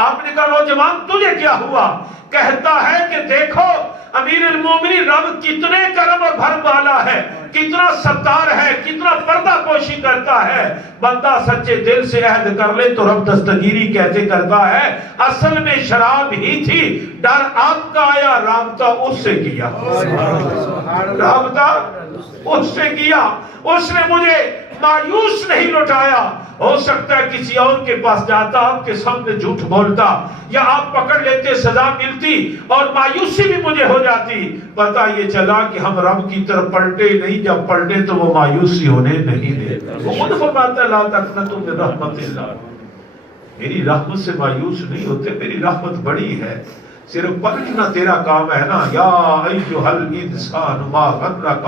آپ نے کہا نوجوان تجھے کیا ہوا؟ کہتا ہے کہ دیکھو امیر المومنین رب کتنے کرم اور بھرم والا ہے، کتنا ستار ہے، کتنا پردہ پوشی کرتا ہے۔ بندہ سچے دل سے عہد کر لے تو رب دستگیری کیسے کرتا ہے؟ اصل میں شراب ہی تھی، ڈر آپ کا آیا، رابطہ اس سے کیا، رابطہ اس سے کیا۔ اس نے مجھے مایوس نہیں لوٹایا۔ ہو سکتا ہے کسی اور کے پاس جاتا، آپ کے سامنے جھوٹ بولتا، یا آپ پکڑ لیتے، سزا ملتی اور مایوسی بھی مجھے ہو جاتی۔ پتہ یہ چلا کہ ہم رب کی طرف پلٹے نہیں، جب پلٹے تو وہ مایوسی ہونے نہیں دیتا۔ وہ خود فرماتا ہے لا تقنطوا من رحمت اللہ، میری رحمت سے مایوس نہیں ہوتے، میری رحمت بڑی ہے، صرف پلٹنا تیرا کام ہے نا۔ یا ایھا الانسان ما غرک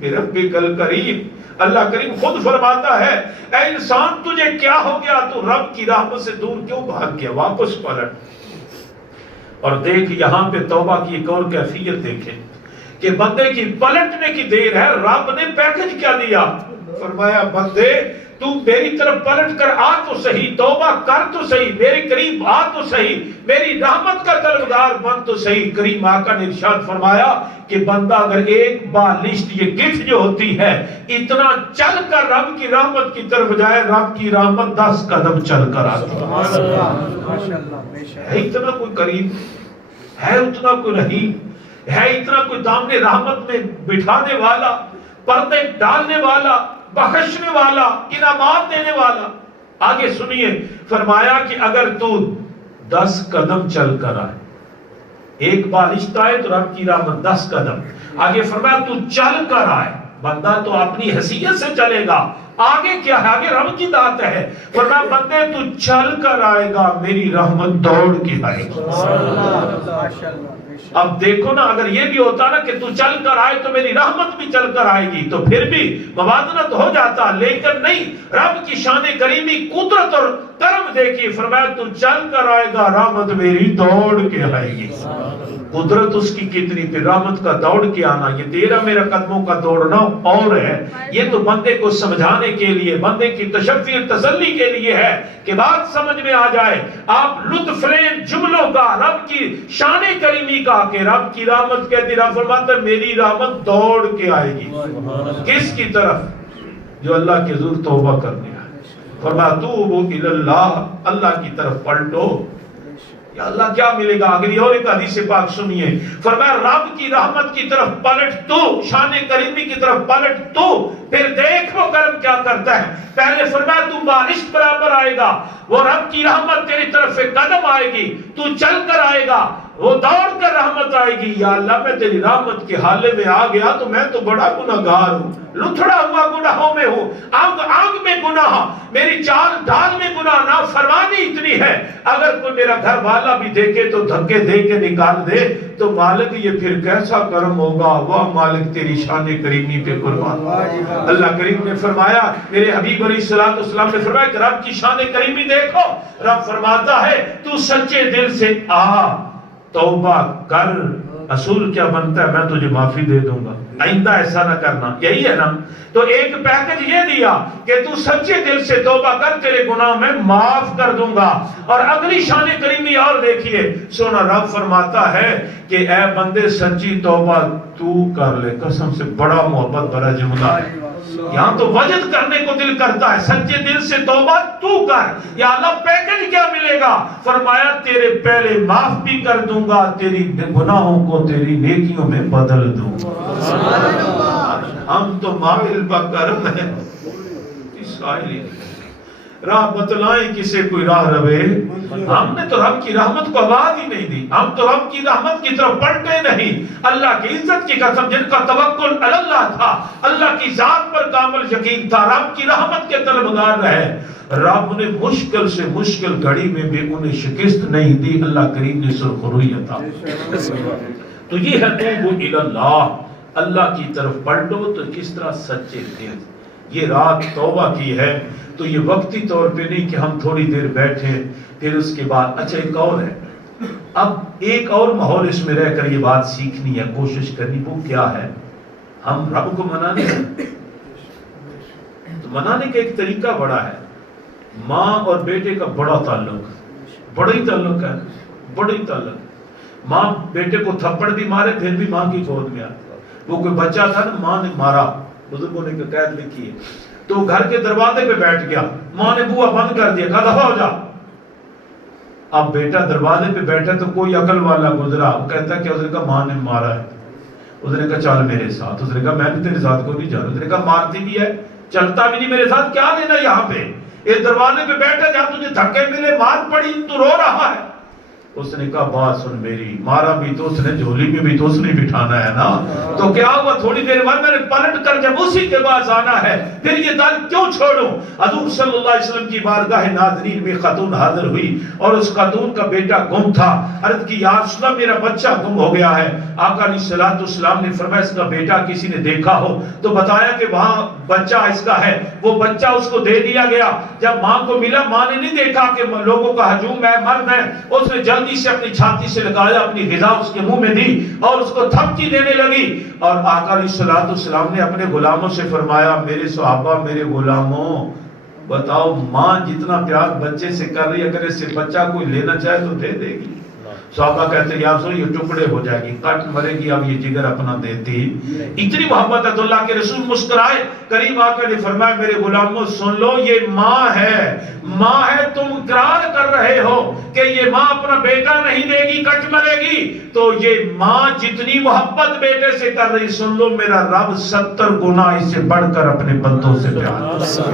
بربک الکریم، اللہ کریم خود فرماتا ہے اے انسان تجھے کیا ہو گیا، تو رب کی رحمت سے دور کیوں بھاگ گیا؟ واپس پلٹ۔ اور دیکھ یہاں پہ توبہ کی ایک اور کیفیت دیکھیں کہ بندے کی پلٹنے کی دیر ہے، رب نے پیکج کیا دیا؟ فرمایا بندے تو میری طرف پلٹ کر آ تو صحیح، توبہ کر تو صحیح، میرے قریب آ تو صحیح، میری رحمت کا طلبگار بن تو صحیح۔ کریم آقا نے ارشاد فرمایا کہ بندہ اگر ایک بالشت، یہ گٹھ جو ہوتی ہے، اتنا چل کر رب کی رحمت کی طرف جائے، رب کی رحمت 10 قدم چل کر آتی ہے۔ اتنا کوئی قریب ہے، اتنا کوئی رحیم ہے، اتنا کوئی دامن رحمت میں بٹھانے والا، پردے ڈالنے والا، بخشنے والا، انعامات دینے والا۔ آگے سنیے، فرمایا کہ اگر تو 10 قدم چل کر آئے، ایک بالشت آئے تو رب کی رحمت 10 قدم۔ آگے فرمایا تو چل کر آئے، بندہ تو اپنی حیثیت سے چلے گا، آگے کیا ہے؟ آگے رب کی ذات ہے۔ فرمایا بندے تو چل کر آئے گا، میری رحمت دوڑ کے آئے گی۔ اب دیکھو نا، اگر یہ بھی ہوتا نا کہ تو چل کر آئے تو میری رحمت بھی چل کر آئے گی، تو پھر بھی موازنت ہو جاتا، لیکن نہیں۔ رب کی شان کریمی، قدرت اور کرم دیکھیے، فرمایا تو چل کر آئے گا، رحمت میری دوڑ کے آئے گی۔ قدرت اس کی کتنی، پھر رحمت کا دوڑ کے آنا، یہ تیرا میرا قدموں کا دوڑنا اور ہے۔ یہ تو بندے کو سمجھانے کے لیے، بندے کی تشفی اور تسلی کے لیے ہے کہ بات سمجھ میں آ جائے۔ آپ لطف لیں جملوں کا، رب کی شان کریمی کا، کہ رب کی رحمت کہتی، رب فرماتا ہے میری رحمت دوڑ کے آئے گی۔ کس کی طرف؟ جو اللہ کے حضور توبہ کرنے آئے۔ فرمایا توبوا الی اللہ، اللہ کی طرف پلٹو۔ یا اللہ کیا ملے گا؟ اگلی اور ایک حدیث پاک سنیے، فرمایا رب کی رحمت کی طرف پلٹ تو، شان کریمی کی طرف پلٹ تو، پھر دیکھ وہ کرم کیا کرتا ہے۔ پہلے فرمایا تو بارش برابر آئے گا، وہ رب کی رحمت تیری طرف سے قدم آئے گی، تو چل کر آئے گا، وہ دوڑ کر رحمت آئے گی۔ یا اللہ میں تیری رحمت کے حالے میں آ گیا تو میں تو بڑا گناہگار ہوں، لتھڑا ہوا گناہوں میں ہوں، آنگ آنگ میں گناہ، میری چال ڈال میں گناہ، نافرمانی اتنی ہے، اگر کوئی میرا گھر والا بھی دیکھے تو دھکے دے کے نکال دے، تو مالک یہ پھر کیسا کرم ہوگا؟ وہ مالک تیری شان کریمی پہ قربان۔ اللہ کریم نے فرمایا، میرے حبیب علیہ السلام نے فرمایا کہ رب کی شان کریمی دیکھو، رب فرماتا ہے تو سچے دل سے آ، توبہ کر، اصول کیا بنتا ہے؟ میں تجھے معافی دے دوں گا، آئندہ ایسا نہ کرنا، یہی ہے نا۔ تو ایک پیکج یہ دیا کہ تو سچے دل سے توبہ کر، تیرے گناہ میں معاف کر دوں گا۔ اور اگلی شان کریمی اور دیکھیے، سونا رب فرماتا ہے کہ اے بندے سچی توبہ تو کر لے، قسم سے بڑا محبت بڑا جملہ ہے۔ یہاں تو وجد کرنے کو دل کرتا ہے، سچے دل سے توبہ تو کر۔ یا اللہ پیکج کیا ملے گا؟ فرمایا تیرے پہلے معاف بھی کر دوں گا، تیری گناہوں کو تیری نیکیوں میں بدل دوں گا۔ ہم تو مائل بکرم ہیں، راہ بتلائیں کسے کوئی راہ روے، ہم نے تو رب کی رحمت کو آواز ہی نہیں دی، ہم تو رب کی رحمت کی طرف پلٹے نہیں۔ اللہ کی عزت کی قسم، جن کا توکل علی اللہ تھا، اللہ کی ذات پر کامل یقین تھا، رب کی رحمت کے طلبگار رہے، رب نے مشکل سے مشکل گھڑی میں بھی انہیں شکست نہیں دی، اللہ کریم نے سرخروئی عطا۔ تو یہ ہے توبوا الی اللہ، اللہ کی طرف پلٹو۔ تو کس طرح؟ سچے دل۔ یہ رات توبہ کی ہے تو یہ وقتی طور پہ نہیں کہ ہم تھوڑی دیر بیٹھیں پھر اس کے بعد۔ اچھا ایک اور ہے، اب ایک اور ماحول اس میں رہ کر یہ بات سیکھنی ہے، کوشش کرنی۔ وہ کیا ہے؟ ہم رب کو منانے ہیں تو منانے کا ایک طریقہ بڑا ہے۔ ماں اور بیٹے کا بڑا تعلق، بڑا ہی تعلق ہے، بڑا ہی تعلق۔ ماں بیٹے کو تھپڑ بھی مارے پھر بھی ماں کی گود میں آتا۔ وہ کوئی بچہ تھا نا، ماں نے مارا، بزرگوں نے قید لکھی ہے، تو گھر کے دروازے پہ بیٹھ گیا، ماں نے بوا بند کر دیا، کہا دفع ہو جا۔ اب بیٹا دروازے پہ بیٹھا تو کوئی عقل والا گزرا، وہ کہتا ہے کہ اس نے کہا ماں نے مارا ہے۔ اس نے کہا چل میرے ساتھ۔ اس نے کہا میں بھی تیرے ساتھ کو نہیں جانا۔ اس نے کہا مارتی بھی ہے، چلتا بھی نہیں میرے ساتھ، کیا لینا یہاں پہ؟ اس دروازے پہ بیٹھا جہاں تجھے دھکے ملے، مار پڑی، تو رو رہا ہے۔ اس نے کہا بات سن میری، مارا بھی تو اس نے، جھولی میں بھی تو اس نے بٹھانا ہے نا، تو کیا ہوا تھوڑی دیر بعد میں نے پلٹ کر جب اسی کے پاس آنا ہے، پھر یہ دل کیوں چھوڑوں؟ حضور صلی اللہ علیہ وسلم کی بارگاہ ناظرین میں خاتون حاضر ہوئی اور اس خاتون کا بیٹا گم تھا۔ عرض کی یا رسول اللہ میرا بچہ گم ہو گیا ہے۔ آقا علیہ الصلوۃ والسلام نے فرمایا اس کا بیٹا کسی نے دیکھا ہو تو بتایا کہ وہاں بچہ اس کا ہے۔ وہ بچہ اس کو دے دیا گیا۔ جب ماں کو ملا، ماں نے نہیں دیکھا کہ لوگوں کا ہجوم ہے، مرد ہے، اس نے جلدی سے اپنی چھاتی سے لگایا، اپنی غذا اس کے منہ میں دی اور اس کو تھپکی دینے لگی۔ اور آقا علیہ الصلوۃ والسلام نے اپنے غلاموں سے فرمایا میرے صحابہ، میرے غلاموں، بتاؤ ماں جتنا پیار بچے سے کر رہی ہے، اگر اس سے بچہ کوئی لینا چاہے تو دے دے گی۔ صحابہ کہتے ہیں یا رسول یہ ٹکڑے ہو جائے گی، کٹ مرے گی، اب یہ جگر اپنا دیتی اتنی محبت ہے۔ تو اللہ کے رسول مسکرائے، قریب آ کر نے فرمایا میرے غلاموں سن لو، یہ ماں ہے، ماں ہے، تم اقرار کر رہے ہو کہ یہ ماں اپنا بیٹا نہیں دے گی، کٹ مرے گی، تو یہ ماں جتنی محبت بیٹے سے کر رہی، سن لو میرا رب 70 گنا اس سے بڑھ کر اپنے بندوں سے پیار کرتا۔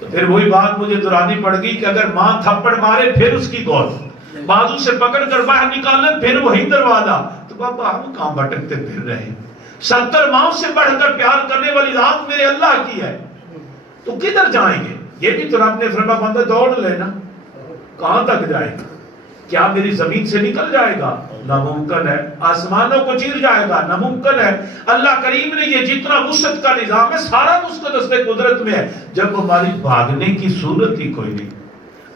تو پھر وہی بات مجھے دہرانی پڑ گئی کہ اگر ماں تھپڑ مارے پھر اس کی گود، بازو سے پکڑ کر باہر نکالنے پھر وہی دروازہ، تو بابا ہم کہاں بھٹکتے پھر رہے ہیں؟ 70 ماں سے بڑھ کر پیار کرنے والی ذات میرے اللہ کی ہے، تو کدھر جائیں گے؟ یہ بھی تو رب نے فرمایا بندہ دوڑ لینا، کہاں تک جائے گا؟ کیا میری زمین سے نکل جائے گا؟ ناممکن ہے۔ آسمانوں کو چیر جائے گا؟ ناممکن ہے۔ اللہ کریم نے یہ جتنا وسعت کا نظام ہے سارا اس کے دست قدرت میں ہے، جب ہماری بھاگنے کی صورت ہی کوئی نہیں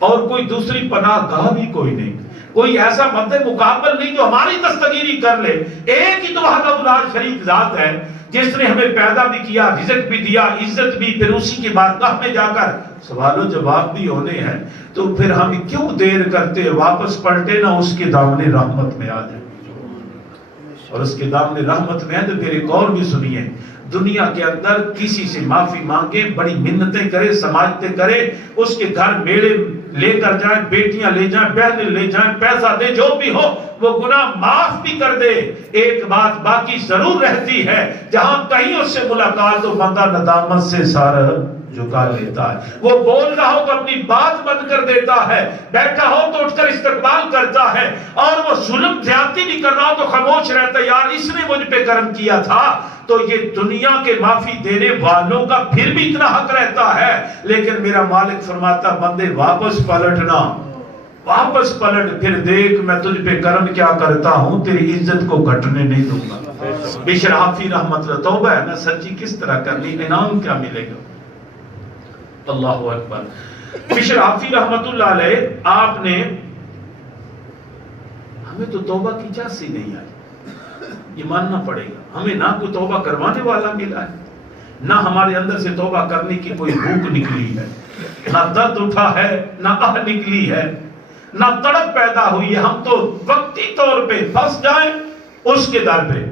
اور کوئی دوسری پناہ گاہ بھی کوئی نہیں، کوئی ایسا مد مقابل نہیں جو ہماری دستگیری کر لے۔ ایک ہی تو وحدہ لا شریک ذات ہے جس نے ہمیں پیدا بھی کیا، رزق بھی دیا، عزت بھی، پھر اسی کی بارگاہ میں جا کر سوال و جواب بھی ہونے ہیں۔ تو پھر ہم کیوں دیر کرتے، واپس پلٹے نہ اس کے دامن رحمت میں آ جائیں، اور اس کے دامن رحمت میں ہے تو پھر ایک اور بھی سنیے، دنیا کے اندر کسی سے معافی مانگے، بڑی منتیں کرے، سماجتیں کرے، اس کے گھر میلے لے کر جائیں، بیٹیاں لے جائیں، بہنیں لے جائیں، پیسہ دے، جو بھی ہو وہ گناہ معاف بھی کر دے، ایک بات باقی ضرور رہتی ہے، جہاں کہیں اس سے ملاقات ہو بندہ ندامت سے سارا جھکا لیتا ہے، وہ بول رہا ہو تو اپنی بات بند کر دیتا ہے، بیٹھا ہو تو اٹھ کر استقبال کرتا ہے، اور وہ ظلم زیادتی بھی کر رہا ہو تو خاموش رہتا ہے، یار اس نے مجھ پہ کرم کیا تھا۔ تو یہ دنیا کے معافی دینے والوں کا پھر بھی اتنا حق رہتا ہے، لیکن میرا مالک فرماتا بندے واپس پلٹنا، واپس پلٹ، پھر دیکھ میں تجھ پہ کرم کیا کرتا ہوں، تیری عزت کو گھٹنے نہیں دوں گا۔ بشر حافی رحمت اللہ، توبہ ہے نا سچی کس طرح کرنی، انعام کیا ملے گا؟ اللہ اکبر۔ بشر حافی رحمت اللہ علیہ، آپ نے، ہمیں تو توبہ کی چاسی نہیں آئی، یہ ماننا پڑے گا، ہمیں نہ کوئی توبہ کروانے والا ملا ہے، نہ ہمارے اندر سے توبہ کرنے کی کوئی بھوک نکلی ہے، نہ درد اٹھا ہے، نہ آہ نکلی ہے، نہ تڑپ پیدا ہوئی ہے۔ ہم تو وقتی طور پہ پھنس جائیں اس کے در پہ،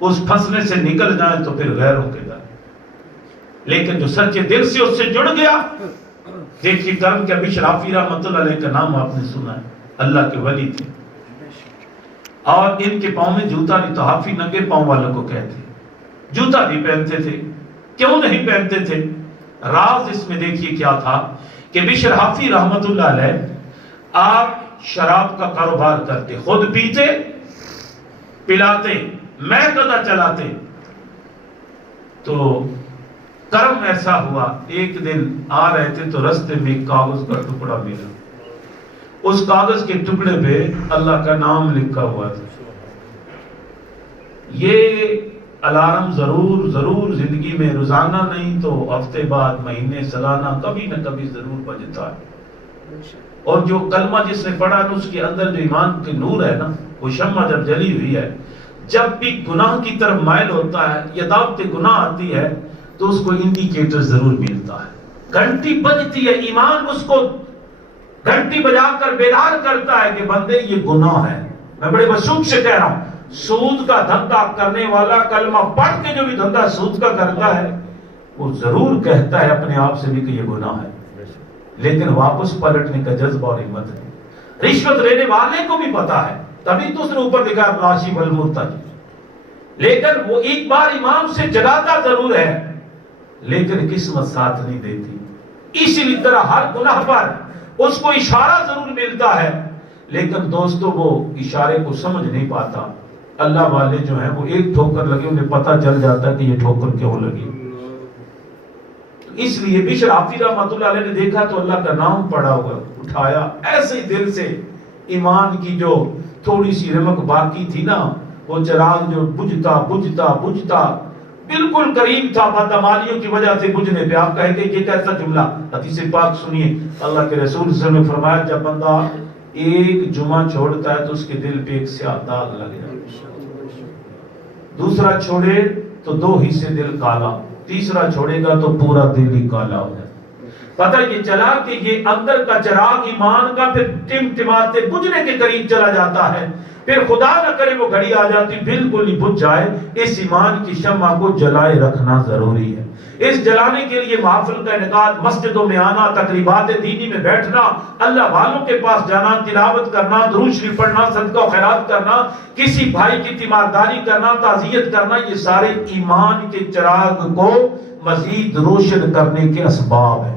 اس پھنسنے سے نکل جائیں تو پھر غیروں کے در، لیکن جو سچے دل سے اس سے جڑ گیا، دیکھیے کرم کیا، بشر حافی رحمت اللہ علیہ کا نام آپ نے سنا ہے، اللہ کے ولی تھے، اور ان کے پاؤں میں جوتا نہیں، تو حافی ننگے پاؤں والوں کو کہتے، جوتا بھی پہنتے تھے، کیوں نہیں پہنتے تھے؟ راز اس میں دیکھیے کیا تھا کہ بشر حافی رحمت اللہ علیہ آپ شراب کا کاروبار کرتے، خود پیتے، پلاتے، میں قضا چلاتے۔ تو کرم ایسا ہوا، ایک دن آ رہے تھے تو رستے میں ایک کاغذ کا ٹکڑا ملا، اس کاغذ کے ٹکڑے پہ اللہ کا نام لکھا ہوا تھا۔ یہ الارم ضرور زندگی میں روزانہ نہیں تو ہفتے بعد، مہینے، سالانہ، کبھی نہ کبھی ضرور بجتا ہے، اور جو کلمہ جس نے پڑھا نا اس کے اندر جو ایمان کے نور ہے نا، وہ شمع جب جلی ہوئی ہے، جب بھی گناہ کی طرف مائل ہوتا ہے یا دعوت گناہ آتی ہے تو اس کو انڈیکیٹر ضرور ملتا ہے، گھنٹی بجتی ہے، ایمان اس کو گھنٹی بجا کر بیدار کرتا ہے کہ بندے یہ گناہ ہے. میں بڑے وثوق سے کہہ رہا ہوں، سود کا دھندا کرنے والا کلمہ پڑھ کے جو بھی دھندا سود کا کرتا ہے وہ ضرور کہتا ہے اپنے آپ سے بھی کہ یہ گناہ ہے، لیکن واپس پلٹنے کا جذبہ اور ہمت ہے. رشوت لینے والے کو بھی پتا ہے، تبھی تو اس نے اوپر لکھا راشی والمرتد، لیکن وہ ایک بار امام سے جگاتا ضرور ہے لیکن قسمت ساتھ نہیں دیتی. اسی طرح ہر گناہ پر اس کو اشارہ ضرور ملتا ہے لیکن دوستو وہ اشارے کو سمجھ نہیں پاتا. اللہ والے جو ہیں وہ ایک ٹھوکر لگے انہیں پتہ چل جاتا ہے کہ یہ ٹھوکر کیوں لگی. اس لیے بشر حافظ رحمۃ اللہ علیہ نے دیکھا تو اللہ کا نام پڑا ہوا اٹھایا، ایسے دل سے ایمان کی جو تھوڑی سی رمق باقی تھی نا، وہ چراغ جو بجھتا بجھتا بجھتا بالکل قریب تھا بدعمالیوں کی وجہ سے بجھنے پہ. آپ کہیں گے یہ کیسا جملہ؟ حدیث پاک سنیے، اللہ کے رسول صلی اللہ علیہ وسلم نے فرمایا جب بندہ ایک جمعہ چھوڑتا ہے تو اس کے دل پہ ایک سیاہ داغ لگ جائے، دوسرا چھوڑے تو 2 حصے دل کالا، تیسرا چھوڑے گا تو پورا دل ہی کالا ہو جائے. پتہ یہ چلا کہ یہ اندر کا چراغ ایمان کا پھر ٹمٹماتے بجھنے کے قریب چلا جاتا ہے، پھر خدا نہ کرے وہ گھڑی آ جاتی بالکل ہی بجھ جائے. اس ایمان کی شمع کو جلائے رکھنا ضروری ہے. اس جلانے کے لیے محفل کا انعقاد، مسجدوں میں آنا، تقریبات دینی میں بیٹھنا، اللہ والوں کے پاس جانا، تلاوت کرنا، درود شریف پڑھنا، صدقہ و خیرات کرنا، کسی بھائی کی تیمارداری کرنا، تعزیت کرنا، یہ سارے ایمان کے چراغ کو مزید روشن کرنے کے اسباب ہیں.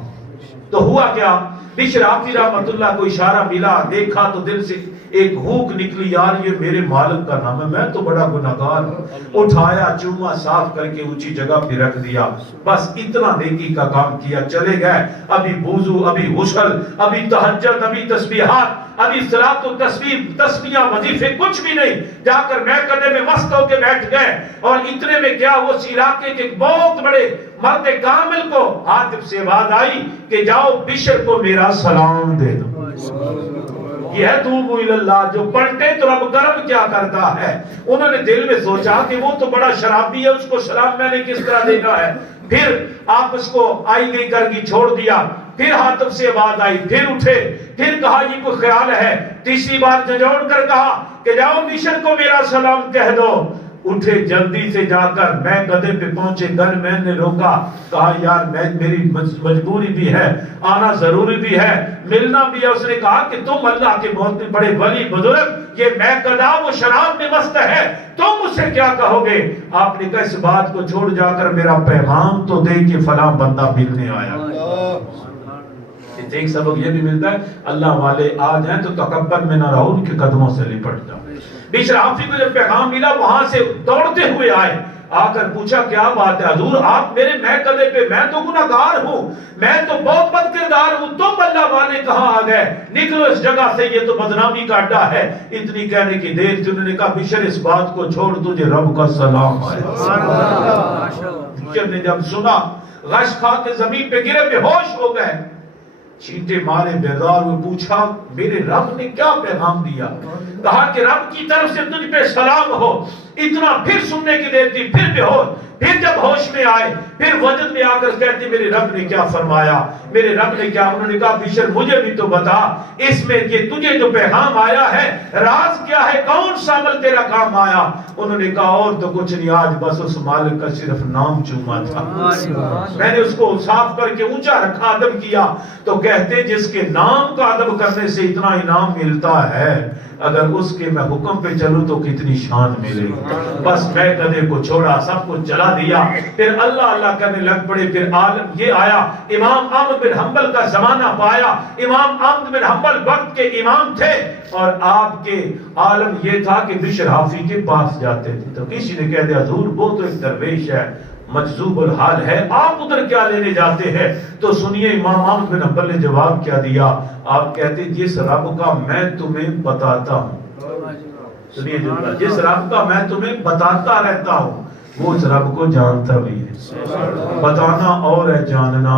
تو ہوا کیا؟ بشر حافظ رحمۃ اللہ کو اشارہ ملا، دیکھا تو دل سے ایک ہوک نکلی، یار یہ میرے مالک کا نام ہے، میں تو بڑا گناہگار ہوں. اٹھایا، چوما صاف کر کے اونچی جگہ پہ رکھ دیا. بس اتنا نیکی کا کام کیا، چلے گئے. ابھی وضو، ابھی غسل، ابھی تہجد، ابھی تسبیحات، ابھی صلاۃ و تسبیح وظیفے کچھ بھی نہیں. جا کر میں قدم میں مست ہو کے بیٹھ گئے. اور اتنے میں کیا، وہ علاقے کے بہت بڑے مرد کامل کو ہاتف سے آواز آئی کہ جاؤ بشر کو میرا سلام دے دو. یہ ہے توبو اللہ، جو پلٹے تو رب گرم کیا کرتا ہے. انہوں نے دل میں سوچا کہ وہ تو بڑا شرابی ہے، اس کو سلام میں نے کس طرح دینا ہے. پھر آپ اس کو آئی گئی کر کے چھوڑ دیا. پھر ہاتف سے آواز آئی، پھر اٹھے، پھر کہا یہ کوئی خیال ہے. تیسری بار جھنجھوڑ کر کہا کہ جاؤ بشر کو میرا سلام کہہ دو. اٹھے جلدی سے جا کر، میں گدھے پہ پہنچے، گن مین نے روکا، کہا یار میری مجبوری بھی ہے، آنا ضروری بھی ہے، ملنا بھی ہے. اس نے کہا کہ تم اللہ کے بہت بڑے ولی بزرگ، یہ میں گدھا وہ شراب میں مست ہے، تم مجھ سے کیا کہو گے؟ آپ نے کہا اس بات کو چھوڑ جا کر میرا پیغام تو دے کہ فلاں بندہ ملنے آیا. ایک سبق یہ بھی ملتا ہے، اللہ والے آ جائیں تو تکبر میں نہ رہو، ان کے قدموں سے لپٹ جاؤ. بشر حافظ کو جب پیغام ملا وہاں سے دوڑتے ہوئے آئے، آ کر پوچھا کیا بات ہے حضور، آپ میرے میں قدے پہ، میں تو گناہگار ہوں، میں تو بہت بد کردار ہوں، تم اللہ والے کہاں آ گئے؟ نکلو اس جگہ سے، یہ تو بدنامی کا اڈا ہے. اتنی کہنے کی دیر تھی، انہوں نے کہا بشر اس بات کو چھوڑ، تجھے رب کا سلام آئے. بشر نے جب سنا غش کھا کے زمین پہ گرے، بے ہوش ہو گئے، چینٹے مارے، بیدار ہوئے. پوچھا میرے رب نے کیا پیغام دیا؟ کہا کہ رب کی طرف سے تجھ پہ سلام ہو. اتنا پھر سننے کی دیر تھی، پھر بے ہوش. پھر جب ہوش میں آئے، پھر وجد میں آ کر کہتے میرے رب نے کیا فرمایا، میرے رب نے کیا؟ انہوں نے کہا بشر مجھے بھی تو بتا، اس میں یہ تجھے جو پیغام آیا ہے راز کیا ہے، کون سا عمل تیرا کام آیا؟ انہوں نے کہا اور تو کچھ نہیں، آج بس اس مالک کا صرف نام چوما تھا، میں نے اس کو صاف کر کے اونچا رکھا، ادب کیا. تو کہتے جس کے نام کا ادب کرنے سے اتنا انعام ملتا ہے، اگر اس کے میں حکم پہ چلوں تو کتنی شان ملے گی. بس میں گدھے کو چھوڑا، سب کچھ چلا دیا. پھر اللہ اللہ کرنے لگ پڑے. پھر عالم یہ آیا، امام احمد بن حنبل کا زمانہ پایا. امام احمد بن حنبل وقت کے امام تھے، اور آپ کے عالم یہ تھا کہ بشر حافظ کے پاس جاتے تھے تو کسی نے کہہ دیا حضور وہ تو ایک درویش ہے، مجذوب الحال ہے، آپ ادھر کیا لینے جاتے ہیں؟ تو سنیے امام احمد بن حنبل نے جواب کیا دیا. آپ کہتے جس رب کا میں تمہیں بتاتا ہوں، سنیے جملہ، جس رب کا میں تمہیں بتاتا رہتا ہوں وہ اس رب کو جانتا بھی ہے. بتانا اور ہے جاننا.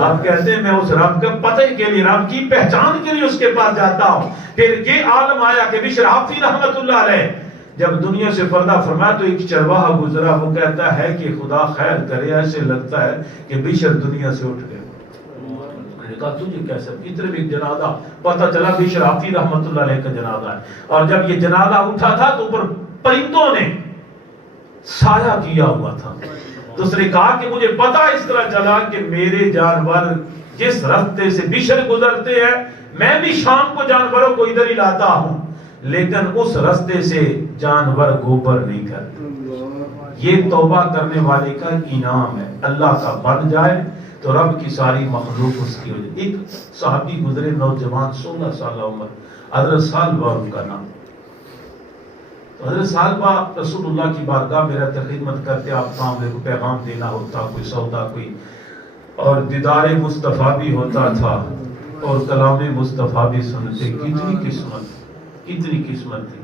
آپ کہتے ہیں میں اس رب کے پتہ کے لیے، رب کی پہچان کے لیے اس کے پاس جاتا ہوں. پھر یہ عالم آیا کہ بشر حافظ رحمت اللہ علیہ جب دنیا سے پردہ فرمایا تو ایک چرواہا گزرا، وہ کہتا ہے کہ خدا خیر کرے، ایسے لگتا ہے کہ بشر دنیا سے اٹھ گئے. کہا تجھے کیسے؟ اتنے بھی جنازہ پتہ چلا بشر حافی رحمت اللہ علیہ کا جنازہ ہے، اور جب یہ جنازہ اٹھا تھا تو اوپر پرندوں نے سایہ کیا ہوا تھا. تو اس نے کہا کہ مجھے پتا اس طرح چلا کہ میرے جانور جس راستے سے بشر گزرتے ہیں میں بھی شام کو جانوروں کو ادھر ہی لاتا ہوں، لیکن اس راستے سے جانور گوبر نہیں کرتے. یہ توبہ کرنے والے کا انعام ہے. اللہ کا بن جائے تو رب کی ساری مخلوق اس کی ہو جائے. ایک صحابی گزرے نوجوان 16 سالہ عمر، حضرت سالبہ ان کا نام. حضرت سالبہ رسول اللہ کی بارگاہ میں رہتے، خدمت کرتے، آپ سامنے کو پیغام دینا ہوتا، کوئی سودا کوئی، اور دیدار مصطفیٰ بھی ہوتا تھا اور کلام مصطفیٰ بھی سنتے. کتنی قسمت تھی.